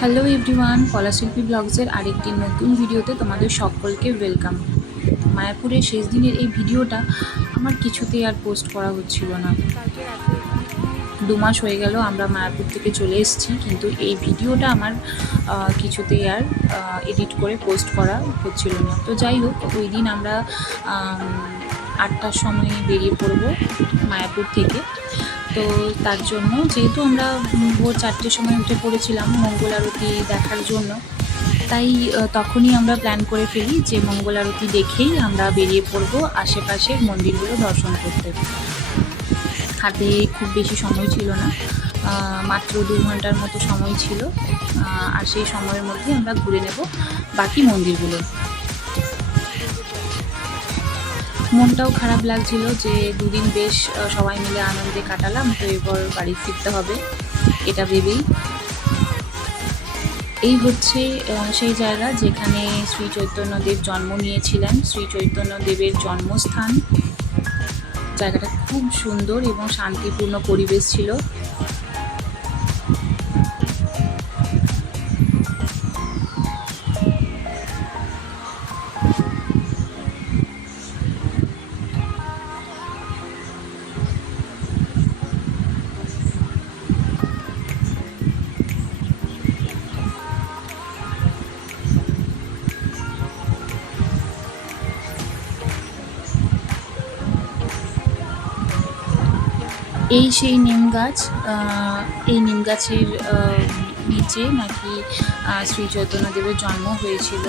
Hello everyone, কলাশিল্পী ব্লগসের আরেকটি নতুন ভিডিওতে তোমাদের সকলকে ওয়েলকাম। মায়াপুরের শেষ দিনের এই ভিডিওটা আমার কিছুতেই আর পোস্ট করা হচ্ছিল না। 2 মাস হয়ে গেল আমরা মায়াপুর থেকে চলে এসেছি, কিন্তু এই ভিডিওটা আমার কিছুতেই আর এডিট করে পোস্ট করা হচ্ছিল না। তো যাই হোক, ওই দিন আমরা 8টার সময় বেরিয়ে পড়ব মায়াপুর থেকে। তো তার জন্য যেহেতু আমরা ভোর 4টের সময় উঠে পড়েছিলাম মঙ্গল আরতি দেখার জন্য, তাই তখনই আমরা প্ল্যান করে ফেলি যে মঙ্গল আরতি দেখেই আমরা বেরিয়ে পড়ব আশেপাশের মন্দিরগুলো দর্শন করতে। হাতে খুব বেশি সময় ছিল না, মাত্র 2 ঘন্টার মতো সময় ছিল, আর সেই সময়ের মধ্যে আমরা ঘুরে নেব বাকি মন্দিরগুলো। মনটাও খারাপ লাগছিল যে দুদিন বেশ সবাই মিলে আনন্দে কাটালাম, তো এরপর বাড়ি ফিরতে হবে এটা ভেবেই। এই হচ্ছে সেই জায়গা যেখানে শ্রী চৈতন্যদেব জন্ম নিয়েছিলেন, শ্রী চৈতন্যদেবের জন্মস্থান। জায়গাটা খুব সুন্দর এবং শান্তিপূর্ণ পরিবেশ ছিল। এই সেই নিম গাছ, এই নিম গাছের নিচে নাকি শ্রী চৈতন্যদেবের জন্ম হয়েছিল।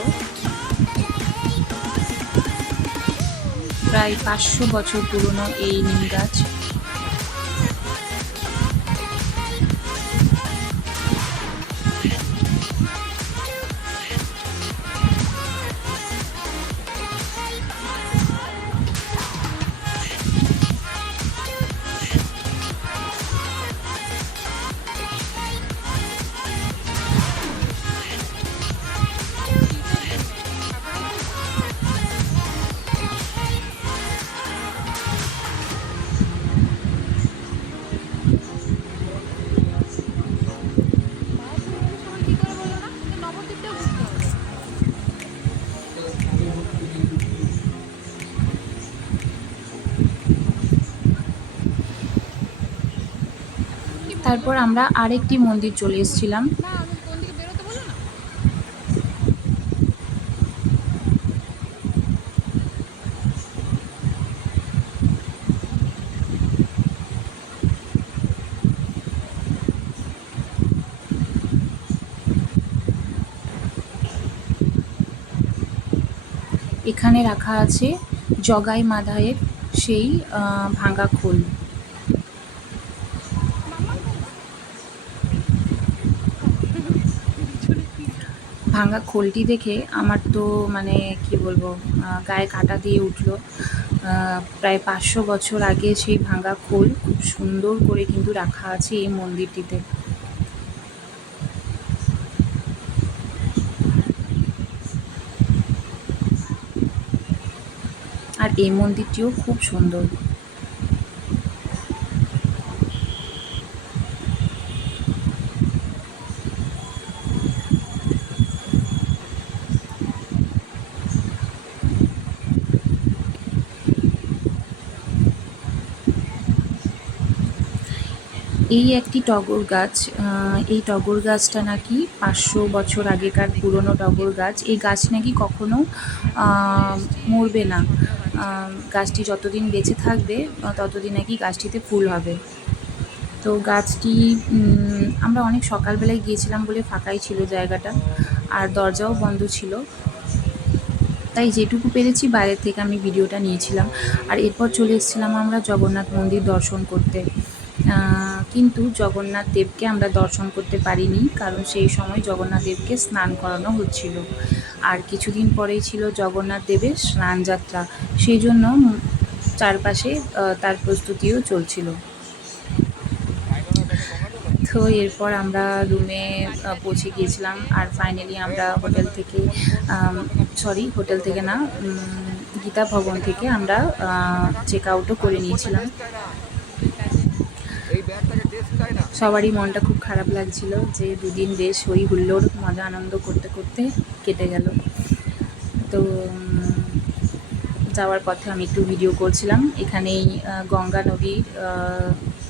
প্রায় 500 বছর পুরনো এই নিম গাছ। তারপর আমরা আরেকটি মন্দির চলে এসেছিলাম। এখানে রাখা আছে জগাই মাধায়ের সেই ভাঙা খোল। ভাঙা খোলটি দেখে আমার তো মানে কি বলবো, গায়ে কাঁটা দিয়ে উঠলো। প্রায় 500 বছর আগে সেই ভাঙা খোল খুব সুন্দর করে কিন্তু রাখা আছে এই মন্দিরটিতে। আর এই মন্দিরটিও খুব সুন্দর। এই একটি টগর গাছ, এই টগর গাছটা নাকি 500 বছর আগেকার পুরনো টগর গাছ। এই গাছ নাকি কখনো মরবে না, গাছটি যতদিন বেঁচে থাকবে ততদিন নাকি গাছটিতে ফুল হবে। তো গাছটি আমরা অনেক সকালবেলায় গিয়েছিলাম বলে ফাঁকাই ছিল জায়গাটা, আর দরজাও বন্ধ ছিল, তাই যেটুকু পেরেছি বাইরের থেকে আমি ভিডিওটা নিয়েছিলাম। আর এরপর চলে এসেছিলাম আমরা জগন্নাথ মন্দির দর্শন করতে। কিন্তু জগন্নাথ দেবকে আমরা দর্শন করতে পারিনি, কারণ সেই সময় জগন্নাথ দেবকে স্নান করানো হচ্ছিল। আর কিছুদিন পরেই ছিল জগন্নাথ দেবের স্নানযাত্রা, সেই জন্য চারপাশে তার প্রস্তুতিও চলছিল। তো এরপর আমরা রুমে পৌঁছে গিয়েছিলাম, আর ফাইনালি আমরা হোটেল থেকে না, গীতা ভবন থেকে আমরা চেক আউটও করে নিয়েছিলাম। সবারই মনটা খুব খারাপ লাগছিল যে দুদিন বেশ হই হুল্লোড় মজা আনন্দ করতে করতে কেটে গেল। তো যাওয়ার পথে আমি একটু ভিডিও করছিলাম। এখানেই গঙ্গা নদীর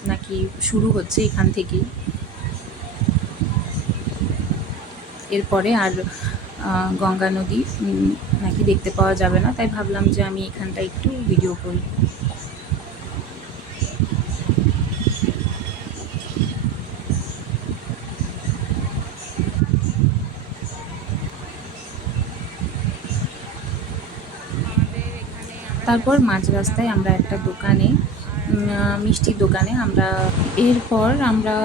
নাকি শুরু হচ্ছে এখান থেকেই। এরপরে আর গঙ্গা নদী নাকি দেখতে পাওয়া যাবে না, তাই ভাবলাম যে আমি এখানটা একটু ভিডিও করি। তারপর মাঝ রাস্তায় আমরা একটা দোকানে মিষ্টির দোকানে এরপর আমরা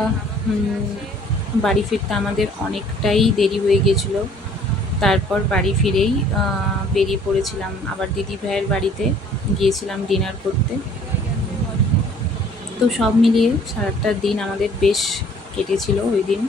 বাড়ি ফিরতে আমাদের অনেকটাই দেরি হয়ে গেছিলো। তারপর বাড়ি ফিরেই বেরিয়ে পড়েছিলাম আবার দিদি ভাইয়ের বাড়িতে গিয়েছিলাম ডিনার করতে। তো সব মিলিয়ে সারাটা দিন আমাদের বেশ কেটেছিল ওই দিন।